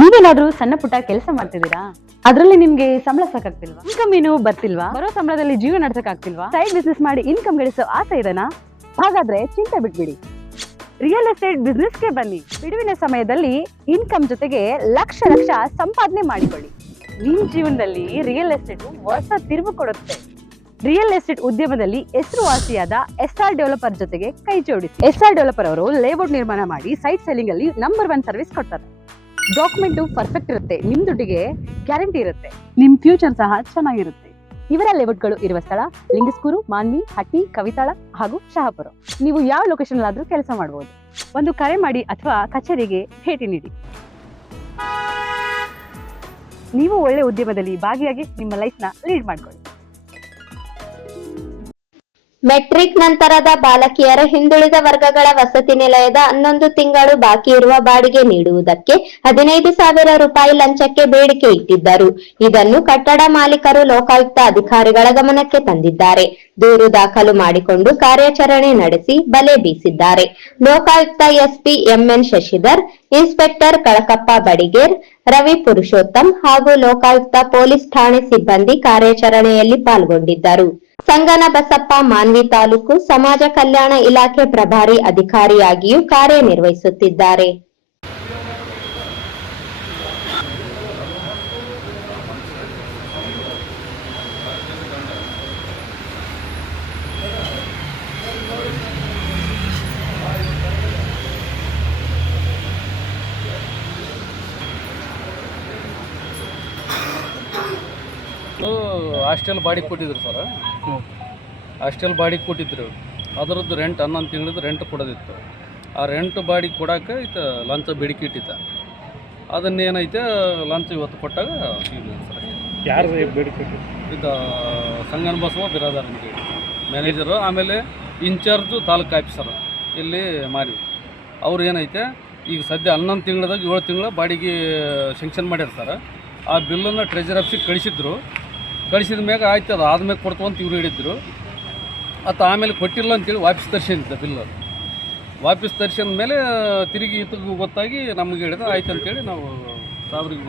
ನೀವೇನಾದ್ರೂ ಸಣ್ಣ ಪುಟ್ಟ ಕೆಲಸ ಮಾಡ್ತಿದ್ದೀರಾ? ಅದ್ರಲ್ಲಿ ನಿಮ್ಗೆ ಸಂಬಳ ಸಾಕಾಗ್ತಿಲ್ವಾ? ಇನ್ಕಮ್ ಏನು ಬರ್ತಿಲ್ವಾ? ಬರೋ ಸಂಬಳದಲ್ಲಿ ಜೀವನ ನಡ್ಸಕ್ ಆಗ್ತಿಲ್ವಾ? ಸೈಡ್ ಬಿಸ್ನೆಸ್ ಮಾಡಿ ಇನ್ಕಮ್ ಗಳಿಸೋ ಆಸೆ ಇದೆನಾ? ಹಾಗಾದ್ರೆ ಚಿಂತೆ ಬಿಟ್ಬಿಡಿ, ರಿಯಲ್ ಎಸ್ಟೇಟ್ ಬಿಸ್ನೆಸ್ಗೆ ಬನ್ನಿ. ಬಿಡುವಿನ ಸಮಯದಲ್ಲಿ ಇನ್ಕಮ್ ಜೊತೆಗೆ ಲಕ್ಷ ಲಕ್ಷ ಸಂಪಾದನೆ ಮಾಡಿಕೊಳ್ಳಿ. ನಿಮ್ ಜೀವನದಲ್ಲಿ ರಿಯಲ್ ಎಸ್ಟೇಟ್ ಹೊಸ ತಿರುವು ಕೊಡುತ್ತೆ. ರಿಯಲ್ ಎಸ್ಟೇಟ್ ಉದ್ಯಮದಲ್ಲಿ ಹೆಸರುವಾಸಿಯಾದ ಎಸ್ಆರ್ ಡೆವಲಪರ್ ಜೊತೆಗೆ ಕೈ ಜೋಡಿಸಿ. ಎಸ್ಆರ್ ಡೆವಲಪರ್ ಅವರು ಲೇಔಟ್ ನಿರ್ಮಾಣ ಮಾಡಿ ಸೈಟ್ ಸೆಲ್ಲಿಂಗ್ ಅಲ್ಲಿ ನಂಬರ್ 1 ಸರ್ವಿಸ್ ಕೊಡ್ತಾರೆ. ಡಾಕ್ಯುಮೆಂಟ್ ಪರ್ಫೆಕ್ಟ್ ಇರುತ್ತೆ, ನಿಮ್ ದುಡ್ಡಿಗೆ ಗ್ಯಾರಂಟಿ ಇರುತ್ತೆ, ನಿಮ್ ಫ್ಯೂಚರ್ ಸಹ ಚೆನ್ನಾಗಿರುತ್ತೆ. ಇವರ ಲೇಔಟ್ಗಳು ಇರುವ ಸ್ಥಳ ಲಿಂಗಸ್ಕೂರು, ಮಾನ್ವಿ, ಹಟ್ಟಿ, ಕವಿತಾಳ ಹಾಗೂ ಶಹಾಪುರ. ನೀವು ಯಾವ ಲೊಕೇಶನ್ ಆದ್ರೂ ಕೆಲಸ ಮಾಡಬಹುದು. ಒಂದು ಕರೆ ಮಾಡಿ ಅಥವಾ ಕಚೇರಿಗೆ ಭೇಟಿ ನೀಡಿ. ನೀವು ಒಳ್ಳೆ ಉದ್ಯಮದಲ್ಲಿ ಭಾಗಿಯಾಗಿ ನಿಮ್ಮ ಲೈಫ್ ನ ಲೀಡ್ ಮಾಡ್ಕೊಳ್ಳಿ. ಮೆಟ್ರಿಕ್ ನಂತರದ ಬಾಲಕಿಯರ ಹಿಂದುಳಿದ ವರ್ಗಗಳ ವಸತಿ ನಿಲಯದ 11 ತಿಂಗಳು ಬಾಕಿ ಇರುವ ಬಾಡಿಗೆ ನೀಡುವುದಕ್ಕೆ 15,000 ರೂಪಾಯಿ ಲಂಚಕ್ಕೆ ಬೇಡಿಕೆ ಇಟ್ಟಿದ್ದರು. ಇದನ್ನು ಕಟ್ಟಡ ಮಾಲೀಕರು ಲೋಕಾಯುಕ್ತ ಅಧಿಕಾರಿಗಳ ಗಮನಕ್ಕೆ ತಂದಿದ್ದಾರೆ. ದೂರು ದಾಖಲು ಮಾಡಿಕೊಂಡು ಕಾರ್ಯಾಚರಣೆ ನಡೆಸಿ ಬಲೆ ಬೀಸಿದ್ದಾರೆ. Lokayukta SP M N Shashidhar, inspector Kalakappa Badiger, Ravi Purushottam ಹಾಗೂ ಲೋಕಾಯುಕ್ತ ಪೊಲೀಸ್ ಠಾಣೆ ಸಿಬ್ಬಂದಿ ಕಾರ್ಯಾಚರಣೆಯಲ್ಲಿ ಪಾಲ್ಗೊಂಡಿದ್ದರು. ಸಂಗನ ಬಸಪ್ಪ ಮಾನ್ವಿ ತಾಲೂಕು ಸಮಾಜ ಕಲ್ಯಾಣ ಇಲಾಖೆ ಪ್ರಭಾರಿ ಅಧಿಕಾರಿಯಾಗಿಯೂ ಕಾರ್ಯನಿರ್ವಹಿಸುತ್ತಿದ್ದಾರೆ. ಹಾಸ್ಟೆಲ್ ಬಾಡಿಗೆ ಕೊಟ್ಟಿದ್ರು ಸರ್. ಹಾಸ್ಟೆಲ್ ಬಾಡಿಗೆ ಕೊಟ್ಟಿದ್ರು, ಅದರದ್ದು ರೆಂಟ್ 11 ತಿಂಗಳದ್ದು ರೆಂಟ್ ಕೊಡೋದಿತ್ತು. ಆ ರೆಂಟ್ ಬಾಡಿಗೆ ಕೊಡೋಕೆ ಈತ ಲಂಚ ಬೇಡಿಕೆ ಇಟ್ಟಿದ್ದ. ಅದನ್ನೇನೈತೆ ಲಂಚ ಇವತ್ತು ಕೊಟ್ಟಾಗ ಯಾರು ಬೇಡಿಕೆ ಇದು ಸಂಗನ ಬಸವ ಬಿರಾದಾರ್ ಅಂತೇಳಿ ಮ್ಯಾನೇಜರು, ಆಮೇಲೆ ಇನ್ಚಾರ್ಜು ತಾಲೂಕು ಆಫೀಸರ್ ಇಲ್ಲಿ ಮಾರಿ ಅವ್ರು ಏನೈತೆ ಈಗ ಸದ್ಯ 11 ತಿಂಗಳದಾಗ 7 ತಿಂಗಳ ಬಾಡಿಗೆ ಶಂಕ್ಷನ್ ಮಾಡ್ಯಾರ ಸರ್. ಆ ಬಿಲ್ಲನ್ನು ಟ್ರೆಜರ್ ಆಫೀಸಿಗೆ ಕಳಿಸಿದ ಮ್ಯಾಗ ಆಯ್ತು, ಅದು ಆದ್ಮೇಲೆ ಕೊಡ್ತು ಅಂತ ಇವ್ರು ಹೇಳಿದ್ರು. ಅದು ಆಮೇಲೆ ಕೊಟ್ಟಿಲ್ಲ ಅಂತೇಳಿ ವಾಪಸ್ ತರಿಸಿದ್ದ ಬಿಲ್ಲು. ವಾಪಸ್ ತರಿಸಿದ ಮೇಲೆ ತಿರುಗಿ ಗೊತ್ತಾಗಿ ನಮಗೆ ಹೇಳಿದ ಆಯ್ತು ಅಂತೇಳಿ ನಾವು ಸಾಬ್ರಿಗೆ